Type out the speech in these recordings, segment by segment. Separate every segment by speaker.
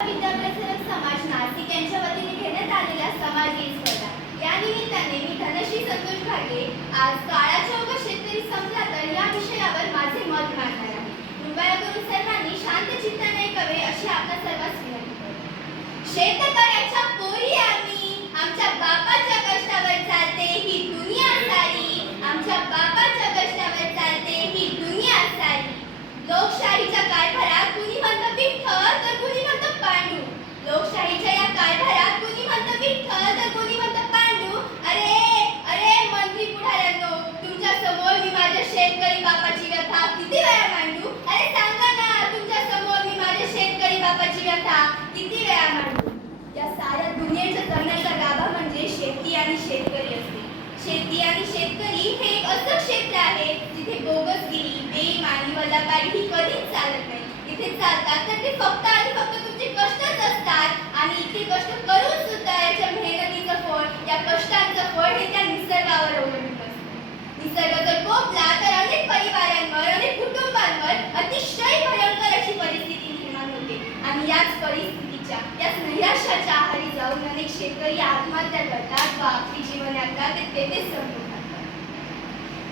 Speaker 1: विद्याप्रसारक समाज नाशिक यांच्या वतीने घेण्यात आलेल्या समाज दिन स्पर्धा. या निमित्ताने मी धनश्री संतोष घाटे आज काळाच्या ओघ शेतकरी संपला तर या विषयावर माझे मत मांडणार आहे. कृपया करून सर्वांनी शांत चित्ताने कवे अशी आपल्या सर्वांस विनंती. शेतकऱ्याच्या पोरी आम्ही आमच्या बापाच्या कष्टावर चालते ही दुनिया सारी आमच्या बापाच्या कष्टावर चालते ही दुनिया सारी लोकशाहीच्या कारभारात कुणी म्हणतं विठ्ठल तर कुणी म्हणतं पांडू लोकशाहीच्या या कारभारात कुणी म्हणतं विठ्ठल तर कुणी म्हणतं पांडू अरे अरे मंत्री पुढाऱ्यांनो तुमच्यासमोर मी माझ्या शेतकरी बापाची व्यथा किती वेळा मांडू अरे सांगा ना तुमच्यासमोर मी माझ्या शेतकरी बापाची व्यथा किती वेळा मांडू या साऱ्या दुनियेच्या जगण्याचा गाभा म्हणजे शेती आणि शेतकरी असते. शेती आणि शेतकरी हे एक असं क्षेत्र आहे जिथे बोगसगिरी बेईमानी वल्लबारी ही कधीच चालत नाही. इथे चालतात तर ते फक्त आणि फक्त तुमचे कष्टच असतात आणि इतके कष्ट करून सुद्धा याच्या मेहनतीचं फळ या कष्टांचं फळ हे त्या निसर्गावर अवलंबून असतं. निसर्ग जर कोपला तर अनेक परिवारांवर अनेक कुटुंबांवर अतिशय भयंकर अशी परिस्थिती निर्माण होते. आणि याच परिस्थितीच्या याच नैराश्याच्या आहारी जाऊन अनेक शेतकरी आत्महत्या करतात. स्वार्थी आपली जीवनयात्रा ते तेथेच संपून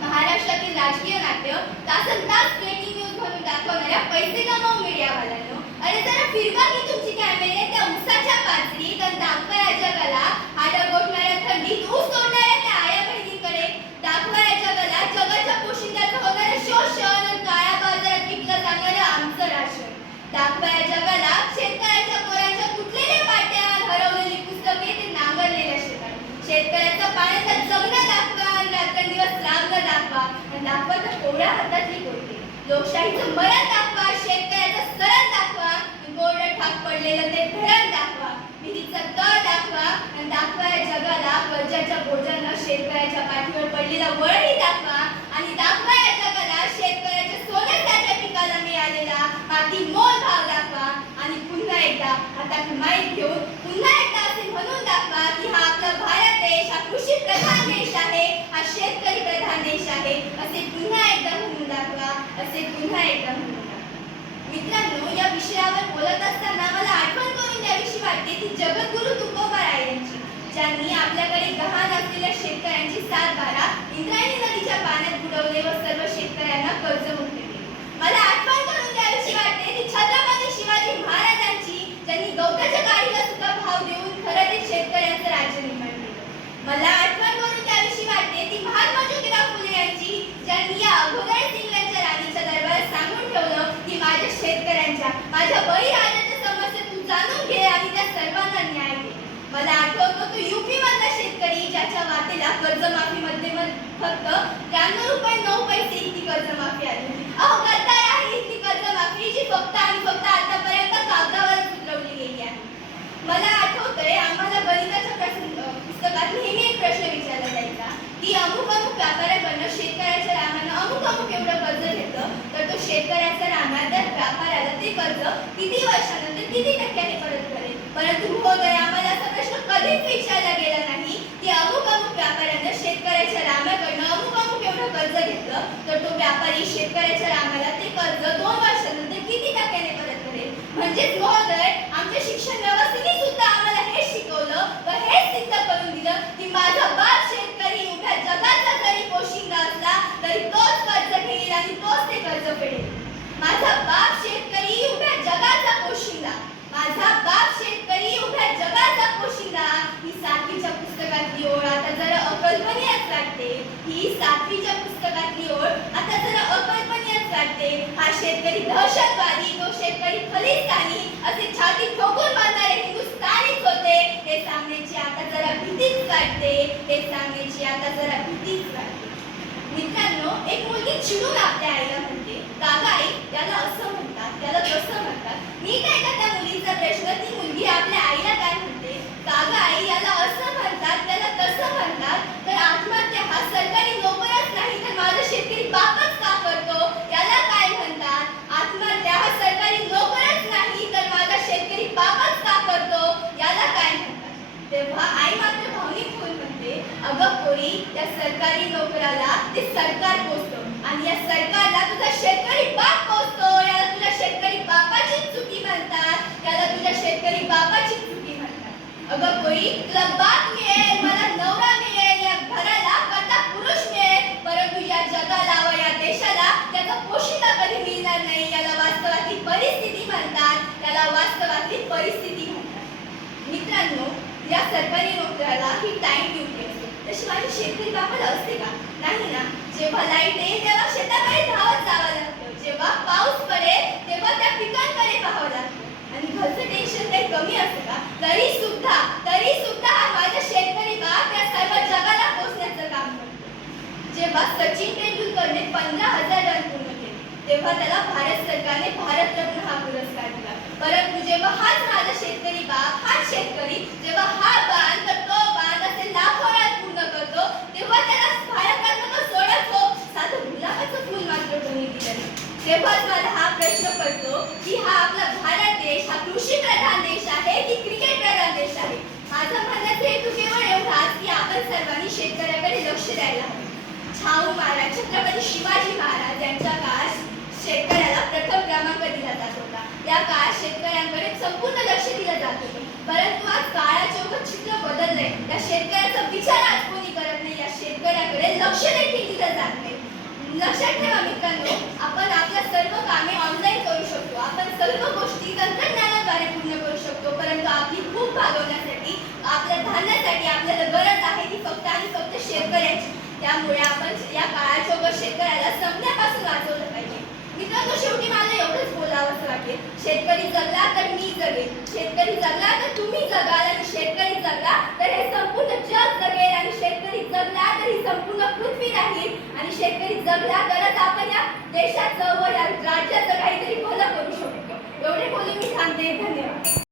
Speaker 1: महाराष्ट्रातील राजकीय नाट्य तासन तास ब्रेकिंग न्यूज म्हणून दाखवणाऱ्या पैसे कमावू मीडियावाल्यांनो अरे जरा फिरवा की तुमची कॅमेरे त्या उसाच्या पाचरीत तर दाखवा या जगाला हाडं गोठणाऱ्या थंडीत ऊस तोडणाऱ्या त्या आया बहिणीकडे दाखवा या जगाला जगाच्या पोशिंद्याचं होणारं शोषण आणि काळ्या बाजारात विकलं जाणारं आमचं राशन दाखवा या जगाला शेतकऱ्याच्या पोरांच्या कुठलेल्या पाट्या हरवलेली पुस्तके ते नांगरलेल्या शेतात शेतकऱ्याचा पाण्याचा जगणं दाखवा आणि रात्रंदिवस राबणं दाखवा आणि दाखवा तर कोवळ्या हातातली गोष्टी लोकशाहीचं मरण दाखवा शेतकऱ्याचं सरण दाखवा आणि ठाक पडलेलं ते धरण दाखवा विहिरीचा तळ दाखवा आणि दाखवा या जगाला कर्जाच्या बोजानं शेतकऱ्याच्या पाठीवर पडलेला वळही दाखवा आणि दाखवा या जगाला शेतकऱ्याच्या सोन्यासारख्या पिकाला मिळालेला माती मोल भाव दाखवा आणि पुन्हा एकदा हातात माहीत घेऊन पुन्हा एकदा असे म्हणून दाखवा की हा आपला भारत देश हा कृषी प्रधान देश आहे हा शेतकरी प्रधान देश आहे असे पुन्हा एकदा असे पुन्हा एकदा म्हणून मित्रांनो या विषयावर बोलत असताना मला आठवण करून द्यावीशी वाटते ती जगद्गुरु तुकोबा राय यांची ज्यांनी आपल्याकडे गहाण असलेल्या शेतकऱ्यांची सात बारा इंद्रायणी नदीच्या पाण्यात बुडवले व सर्व शेतकऱ्यांना कर्जमुक्त केले. मला आठवण करून द्यावीशी वाटते ती छत्रपती शिवाजी महाराजांची ज्यांनी गवताच्या गाडीला सुद्धा भाव देऊन खरं ते शेतकऱ्यांचं राज्य निर्माण केलं मला आठवण करून द्यावीशी वाटते ती महात्मा ज्योतिराव फुले यांची ज्यांनी या अघोदर सिंगांच्या राणीच्या दरबारात सांगून ठेवलं की माझ्या शेतकऱ्यांच्या माझ्या बळीराजाच्या समस्या तू जाणून घे आणि त्या सर्वांना न्याय दे मला आठवतो तो युपी मधला शेतकरी ज्याच्या वाटेला कर्जमाफीमध्ये मग फक्त त्र्याण्णव रुपये नऊ पैसे इतकी कर्जमाफी आली अहो गद्दार आहे इतकी कर्जमाफी जी फक्त आणि फक्त आतापर्यंत कागदावरच उतरवली गेली आहे मला आठवतंय आम्हाला गणिताच्या प्रश्न अ, पुस्तकात नेहमी एक प्रश्न विचारला जायचा की अमुक अमुक व्यापाऱ्याकडनं शेतकऱ्याच्या रामानं अमुक अमुक एवढं कर्ज घेतलं तर तो शेतकऱ्याचा रामा त्या व्यापाऱ्याला ते कर्ज किती वर्षानंतर किती टक्क्याने परत करेल? परंतु महोदय आम्हाला असा प्रश्न कधीच विचारला गेला नाही की अमुक अमुक व्यापाऱ्यानं शेतकऱ्याच्या रामाकडनं अमुक अमुक एवढं कर्ज घेतलं तर तो व्यापारी शेतकऱ्याच्या रामाला ते कर्ज दोन वर्षानंतर किती टक्क्याने परत करेल? म्हणजेच महोदय आमच्या शिक्षण व्यवस्थेने सुद्धा आम्हाला हेच शिकवलं व हेच सिद्ध करून दिलं की माझा बाप मुलगा असला तरी तोच कर्ज घेईल आणि तोच ते कर्ज फेडेल माझा बाप शेतकरी उभ्या जगाचा पोशिंदा माझा बाप शेतकरी उभ्या जगाचा पोशिंदा ही सातवीच्या पुस्तकातली ओळ. आता जरा अकल्पनीयच वाटते. ही सातवीच्या पुस्तकातली ओळ. आता जरा अकल्पनीयच वाटते. हा शेतकरी दहशतवादी तो शेतकरी फलिस्तानी. असे छाती ठोकून मारणारे हिंदुस्थानीच होते. हे सांगण्याची आता जरा भीतीच वाटते. हे सांगण्याची आता जरा भीतीच वाटते. मित्रांनो एक मुलगी चिडून आपल्या आईला म्हणते काका आई त्याला असं म्हणतात त्याला तसं म्हणतात. मी काय का त्या मुलीचा प्रश्न ती मुलगी आपल्या आईला काय म्हणते? काका आई याला असं म्हणतात त्याला तसं म्हणतात तर आत्महत्या हा सरकारी नोकरच नाही तर माझा शेतकरी बापच का करतो? याला काय म्हणतात? आत्महत्या हा सरकारी नोकरच नाही तर माझा शेतकरी बापच का करतो? याला काय म्हणतात? तेव्हा आई मात्र भावनिक होऊन म्हणते अगं पोरी त्या सरकारी नोकराला ते सरकार पोचतो. आणि या सरकारला तुझा शेतकरी बाप पोचतो. याला तुझ्या शेतकरी बापाची चुकी म्हणतात. याला तुझ्या शेतकरी बापाची चुकी म्हणतात. अगं कोई तुला बाप मिळेल मला नवरा मिळेल या घराला कथा पुरुष मिळेल. परंतु या जगाला व या देशाला त्याचा पोषिता कधी मिळणार नाही. याला वास्तवातली परिस्थिती म्हणतात. त्याला वास्तवातली परिस्थिती म्हणतात. मित्रांनो या सरकारी नोकऱ्याला ही टाइम ड्युटी असते. तशी माझी शेतकरी बापाला असते का? नाही ना? जेव्हा लाइट येईल तेव्हा शेताकडे धावत जावं लागतं. जेव्हा पाऊस पडेल तेव्हा त्या पिकांकडे पाहावं लागतं. आणि घरचं टेन्शन काही कमी असतं का? तरी सुद्धा तरी सुद्धा हा माझा शेतकरी बाप या सर्व जगाला पोचण्याचं काम करतो. जेव्हा सचिन तेंडुलकरने पंधरा हजार रन पूर्ण केले तेव्हा त्याला भारत सरकारने भारतरत्न हा पुरस्कार दिला. परंतु जेव्हा हाच माझा शेतकरी बाप हाच शेतकरी जेव्हा हा बाण तर तो बांध असे लाखो रन पूर्ण करतो तेव्हा त्याला भारतरत्न तो सोडत हो साधं गुलाबाचं फुल मात्र कोणी दिलं नाही तेव्हाच मला हा प्रश्न पडतो की हा आपला भारत देश हा कृषी प्रधान देश आहे की क्रिकेट प्रधान देश आहे? माझं म्हणण्याचा हेतू केवळ एवढाच की आपण सर्वांनी शेतकऱ्याकडे लक्ष द्यायला हवे. शाहू महाराज छत्रपती शिवाजी महाराज यांच्या काळात शेतकऱ्याला प्रथम क्रमांक दिला जात होता. या काळात शेतकऱ्यांकडे संपूर्ण लक्ष दिलं जात होते. परंतु आज काळाचे उभं चित्र बदललंय. त्या शेतकऱ्याचा विचार आज कोणी करत नाही या शेतकऱ्याकडे लक्ष देखील लक्षात ठेवा मित्रांनो आपण आपल्या सर्व कामे ऑनलाईन करू शकतो. आपण सर्व गोष्टी तंत्रज्ञानाद्वारे पूर्ण करू शकतो परंतु आपली भूक भागवण्यासाठी आपल्या धान्यासाठी आपल्याला गरज आहे ती फक्त आणि फक्त शेतकऱ्याची. त्यामुळे आपण या काळासोबत शेतकऱ्याला संपण्यापासून वाचवलं पाहिजे. मित्रांनो शेवटी मला एवढंच बोलावंच वाटेल. शेतकरी जगला तर मी जगेल शेतकरी जगला तर तुम्ही जगाल आणि शेतकरी जगला तर हे संपूर्ण जग जगेल आणि शेतकरी जगला तर ही संपूर्ण पृथ्वी राहील. आणि शेतकरी जगला तरच आपण या देशाचं व या राज्याचं काहीतरी भलं करू शकतो. एवढे बोलून मी सांगते. धन्यवाद.